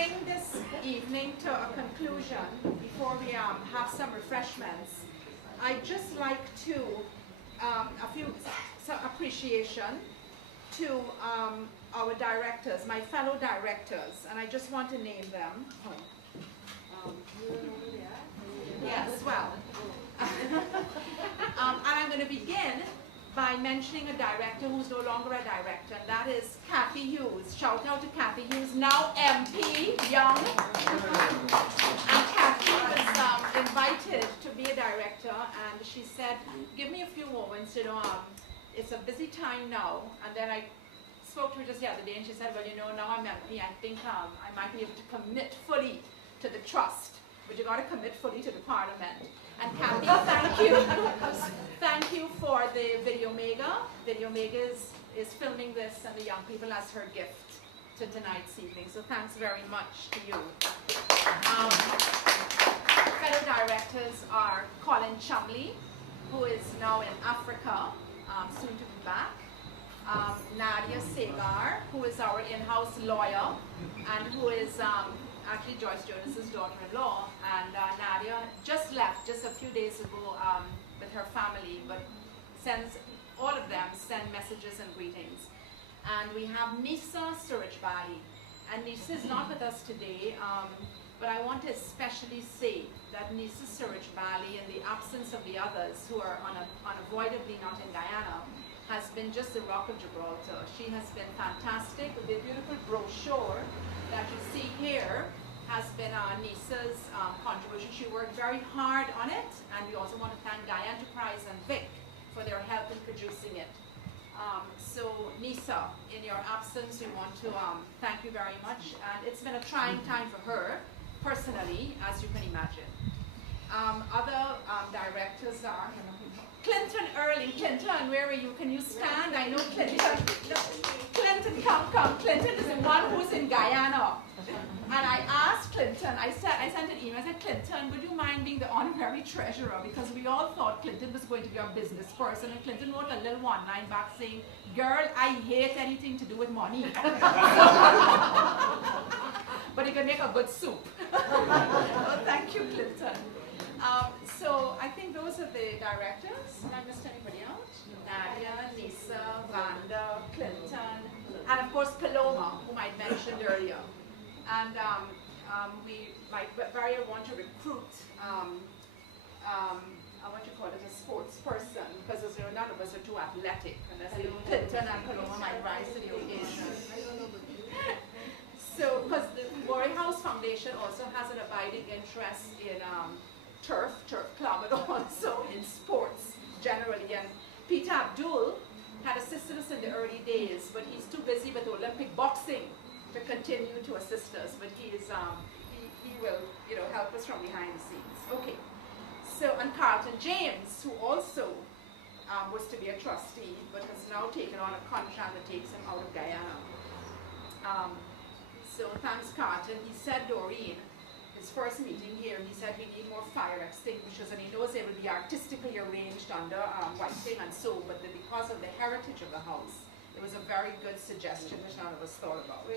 bring this evening to a conclusion, before we have some refreshments, I'd just like to some appreciation to our directors, my fellow directors, and I just want to name them. Yes, well. And I'm going to begin by mentioning a director who's no longer a director, and that is Kathy Hughes. Shout out to Kathy Hughes, now MP, young. And Kathy was invited to be a director, and she said, give me a few moments, you know, it's a busy time now. And then I spoke to her just the other day, and she said, well, you know, now I'm MP, I think I might be able to commit fully to the trust, but you got to commit fully to the Parliament. And Kathy, thank you. Thank you for the Video Mega. Video Mega is filming this and the young people as her gift to tonight's evening. So thanks very much to you. Fellow directors are Colin Chumley, who is now in Africa, soon to be back. Nadia Segar, who is our in-house lawyer and who is actually Joyce Jonas's daughter-in-law, and Nadia just left just a few days ago with her family, but all of them send messages and greetings. And we have Nisa Surajbali, and Nisa is not with us today, but I want to especially say that Nisa Surajbali, in the absence of the others who are unavoidably not in Guyana, has been just the Rock of Gibraltar. She has been fantastic. The beautiful brochure that you see here has been Nisa's contribution. She worked very hard on it, and we also want to thank Guy Enterprise and Vic for their help in producing it. So Nisa, in your absence, we want to thank you very much, and it's been a trying time for her, personally, as you can imagine. Other directors are Clinton Erling. Clinton, where are you? Can you stand? I know Clinton. Clinton, come. Clinton is the one who's in Guyana. And I asked Clinton, I sent an email, I said, Clinton, would you mind being the honorary treasurer? Because we all thought Clinton was going to be our business person. And Clinton wrote a little one-line back saying, girl, I hate anything to do with money. But he can make a good soup. Well, thank you, Clinton. So I think those are the directors. Have I missed anybody out? Nadia, Nisa, Vanda, Clinton, and of course Paloma, whom I mentioned earlier. And we might very want to recruit what you call it, a sports person, because as you know, none of us are too athletic, and as Clinton and Paloma might rise to the occasion. So, because the Moray House Foundation also has an abiding interest in turf club, and also in sports generally. And Peter Abdul had assisted us in the early days, but he's too busy with Olympic boxing to continue to assist us. But he is he will help us from behind the scenes. Okay. So, and Carlton James, who also was to be a trustee, but has now taken on a contract that takes him out of Guyana. So thanks, Carlton. He said, Doreen, his first meeting here, he said we need more fire extinguishers, and he knows they will be artistically arranged under whiting and so, but because of the heritage of the house, it was a very good suggestion which none of us thought about.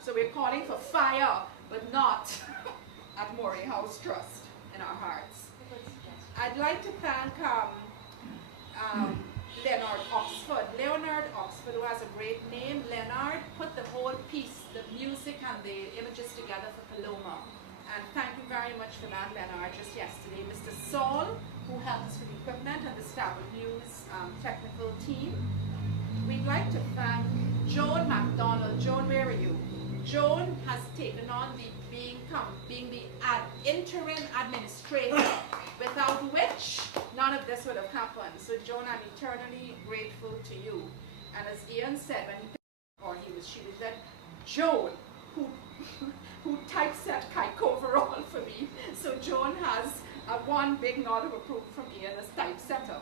So we're calling for fire, but not at Moray House Trust in our hearts. I'd like to thank Leonard Oxford. Leonard Oxford, who has a great name. Leonard put the whole piece, the music and the images together for Paloma. And thank you very much for that, Leonard, just yesterday. Mr. Saul, who helped us with equipment, and the Starboard News technical team. We'd like to thank Joan MacDonald. Joan, where are you? Joan has taken on being the interim administrator, without which none of this would have happened. So Joan, I'm eternally grateful to you. And as Ian said, when she said, Joan, who typeset Kike overall for me. So Joan has one big nod of approval from Ian as typesetter.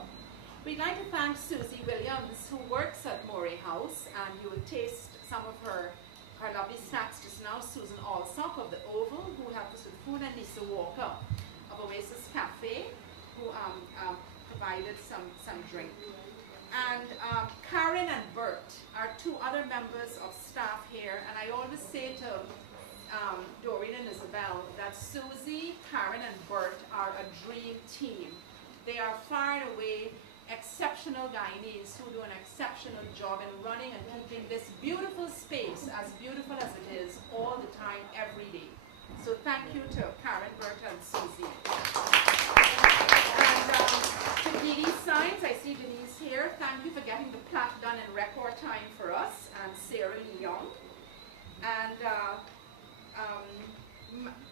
We'd like to thank Susie Williams, who works at Moray House, and you will taste some of her lovely snacks just now. Susan Alsop of the Oval, who helped us with food, and Lisa Walker of Oasis Cafe, who provided some drink. And Karen and Bert are two other members of staff here, and I always say to Doreen and Isabel, that Susie, Karen, and Bert are a dream team. They are far and away exceptional Guyanese who do an exceptional job in running and keeping this beautiful space as beautiful as it is all the time, every day. So thank you to Karen, Bert, and Susie. And to Edie Signs, I see Denise here. Thank you for getting the plaque done in record time for us, and Sarah Lee Young. And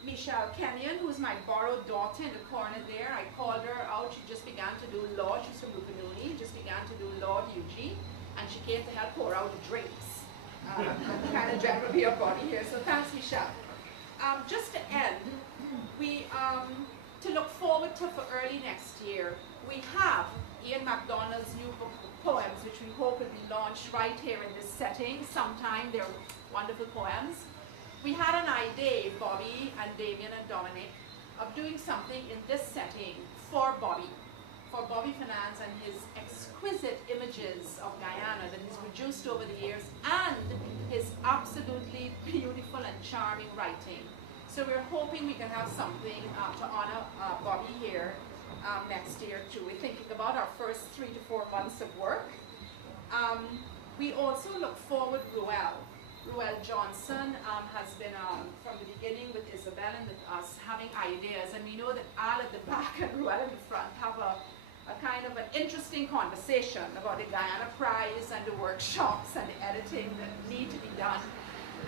Michelle Kenyon, who's my borrowed daughter in the corner there. I called her out. She just began to do law. She's from Rupununi, just began to do law at UG, and she came to help pour out the drinks. Kind of general beer body here. So thanks, Michelle. Just to end, we to look forward to for early next year, we have Ian MacDonald's new book of poems, which we hope will be launched right here in this setting sometime. They're wonderful poems. We had an idea, Bobby and Damien and Dominic, of doing something in this setting for Bobby Finance and his exquisite images of Guyana that he's produced over the years, and his absolutely beautiful and charming writing. So we're hoping we can have something to honor Bobby here next year too. We're thinking about our first 3 to 4 months of work. We also look forward Ruel Johnson has been from the beginning with Isabel and with us having ideas, and we know that Al at the back and Ruel in the front have a kind of an interesting conversation about the Guyana Prize and the workshops and the editing that need to be done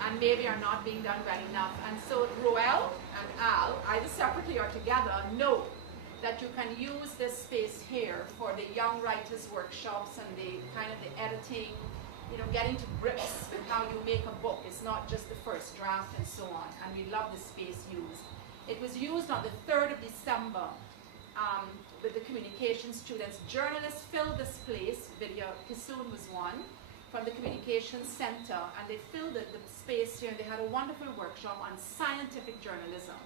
and maybe are not being done well enough. And so Ruel and Al, either separately or together, know that you can use this space here for the young writers workshops and the kind of the editing, you know, getting to grips with how you make a book. It's not just the first draft and so on, and we love the space used. It was used on the 3rd of December with the communication students. Journalists filled this place. Vidya Kisoon was one from the Communications Center, and they filled the space here, and they had a wonderful workshop on scientific journalism.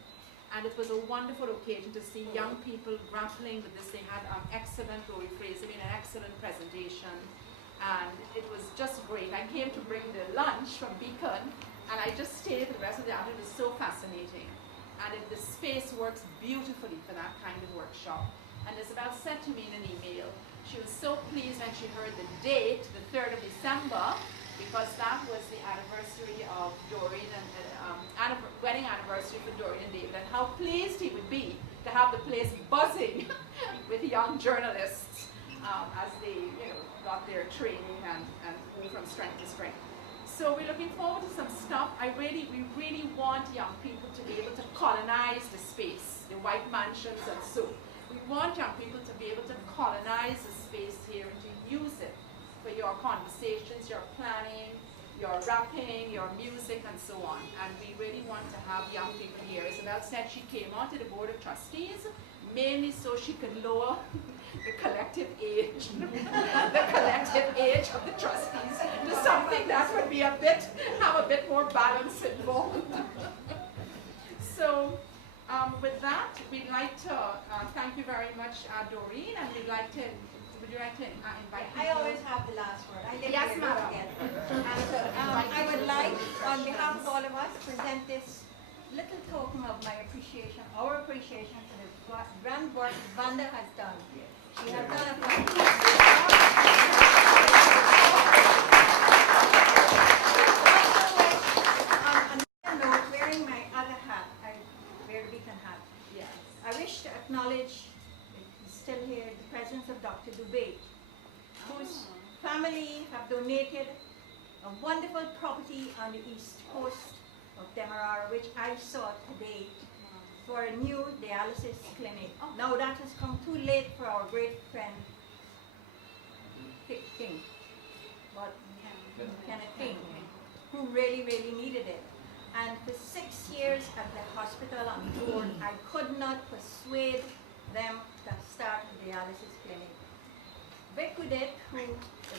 And it was a wonderful occasion to see young people grappling with this. They had excellent, Rory Fraser, an excellent presentation. And it was just great. I came to bring the lunch from Beacon, and I just stayed the rest of the afternoon. It was so fascinating. And the space works beautifully for that kind of workshop. And Isabel said to me in an email, she was so pleased when she heard the date, the 3rd of December, because that was the anniversary of Doreen and wedding anniversary for Doreen and David, and how pleased he would be to have the place buzzing with young journalists as they, you know, got their training and moved from strength to strength. So we're looking forward to some stuff. We really want young people to be able to colonize the space, the white mansions and so. We want young people to be able to colonize the space here and to use it for your conversations, your planning, your rapping, your music, and so on. And we really want to have young people here. Isabel said she came onto the Board of Trustees mainly so she could lower the collective age, of the trustees to something that would be have a bit more balance involved. So with that, we'd like to thank you very much, Doreen, and would you like to invite people? I always have the last word. Yes, madam. And I would like, on behalf of all of us, to present this little token of my appreciation, our appreciation for the grand work Vanda has done. She has done a fantastic on another note, wearing my other hat, I wear the Beacon hat. Yes. I wish to acknowledge, he's still here, the presence of Dr. Dubé, whose family have donated a wonderful property on the east coast of Demerara, which I saw today, for a new dialysis clinic. Now that has come too late for our great friend King, Kenneth King, who really, really needed it. And for 6 years at the hospital on board, I could not persuade them to start a dialysis clinic. Vic Udet, who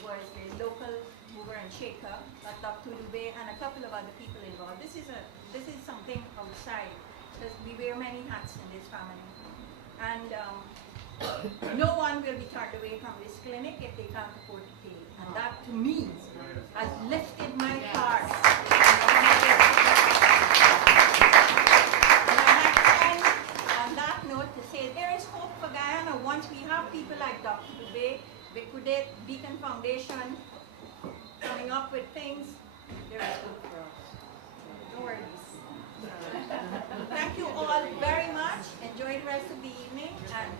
was the local mover and shaker, Dr. Dubé, and a couple of other people involved. This is something outside, because we wear many hats in this family. And no one will be turned away from this clinic if they can't afford to pay. And that, to me, has lifted my heart. Education Foundation coming up with things, there is hope for us. No worries. Thank you all very much. Enjoy the rest of the evening. And